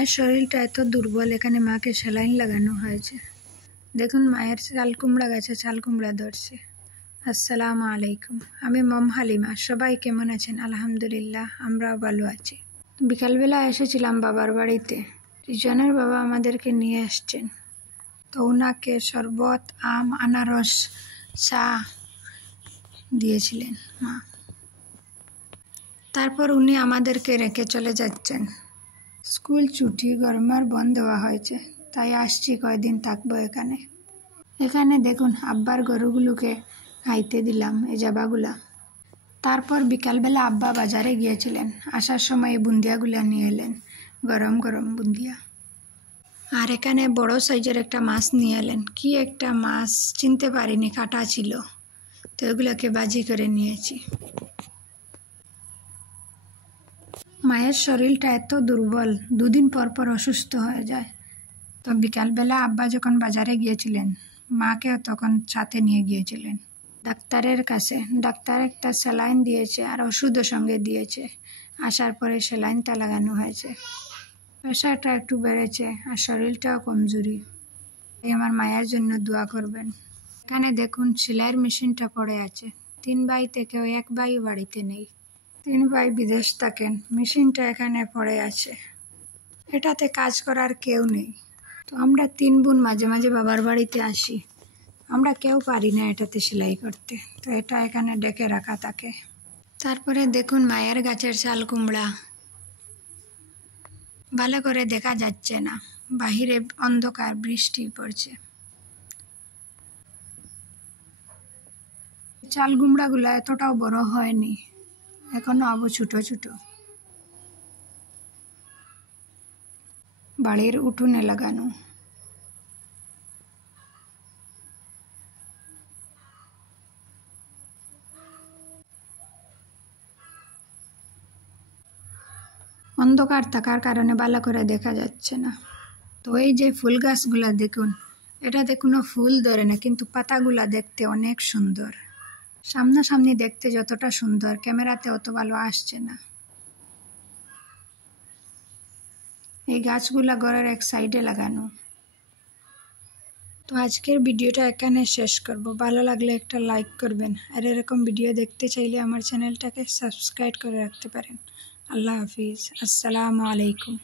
মায়ের শরীরটা এত দুর্বল, এখানে মাকে স্যালাইন লাগানো হয়েছে। দেখুন মায়ের চাল কুমড়া গাছে চাল কুমড়া ধরছে। আসসালামু আলাইকুম, আমি মম হালিমা। সবাই কেমন আছেন? আলহামদুলিল্লাহ, আমরাও ভালো আছি। বিকালবেলা এসেছিলাম বাবার বাড়িতে। রিজনের বাবা আমাদেরকে নিয়ে আসছেন, তো ওনাকে শরবত, আম, আনারস, চা দিয়েছিলেন মা। তারপর উনি আমাদেরকে রেখে চলে যাচ্ছেন। স্কুল ছুটি, গরমের বন্ধ দেওয়া হয়েছে, তাই আসছি, কয়দিন থাকবো এখানে। এখানে দেখুন আব্বার গরুগুলোকে খাইতে দিলাম, এই জাবাগুলা। তারপর বিকালবেলা আব্বা বাজারে গিয়েছিলেন, আসার সময় বুন্দিয়াগুলা নিয়ে এলেন, গরম গরম বুন্দিয়া। আর এখানে বড় সাইজের একটা মাছ নিয়ে এলেন। কি একটা মাছ চিনতে পারিনি, কাটা ছিল, তো এগুলোকে বাজি করে নিয়েছি। মায়ের শরীরটা এত দুর্বল, দুদিন পর পর অসুস্থ হয়ে যায়। তো বিকালবেলা আব্বা যখন বাজারে গিয়েছিলেন, মাকেও তখন সাথে নিয়ে গিয়েছিলেন ডাক্তারের কাছে। ডাক্তার একটা স্যালাইন দিয়েছে আর ওষুধও সঙ্গে দিয়েছে। আসার পরে স্যালাইনটা লাগানো হয়েছে। প্রেশারটা একটু বেড়েছে আর শরীরটাও কমজোরি। এই আমার মায়ের জন্য দোয়া করবেন। এখানে দেখুন সেলাইয়ের মেশিনটা পড়ে আছে। 3 ভাই থেকেও 1 ভাই বাড়িতে নেই। 3 ভাই বিদেশ থাকেন। মেশিনটা এখানে পড়ে আছে, এটাতে কাজ করার কেউ নেই। তো আমরা 3 বোন মাঝে মাঝে বাবার বাড়িতে আসি। আমরা কেউ পারি না এটাতে সেলাই করতে, তো এটা এখানে ডেকে রাখা থাকে। তারপরে দেখুন মায়ের গাছের চাল কুমড়া। ভালো করে দেখা যাচ্ছে না, বাহিরে অন্ধকার, বৃষ্টি পড়ছে। চাল কুমড়াগুলো এতটাও বড় হয়নি, এখনো আবু ছোট ছোট। বাড়ির উঠোনে লাগানো। অন্ধকার থাকার কারণে ভালো করে দেখা যাচ্ছে না। তো এই যে ফুল গাছগুলা দেখুন, এটাতে কোনো ফুল ধরে না, কিন্তু পাতাগুলা দেখতে অনেক সুন্দর। সামনাসামনি দেখতে যতটা সুন্দর, ক্যামেরাতে অত ভালো আসছে না। এই গাছগুলা ঘরের এক সাইডে লাগানো। তো আজকের ভিডিওটা এখানে শেষ করব। ভালো লাগলে একটা লাইক করবেন, আর এরকম ভিডিও দেখতে চাইলে আমার চ্যানেলটাকে সাবস্ক্রাইব করে রাখতে পারেন। আল্লাহ হাফিজ, আসসালামু আলাইকুম।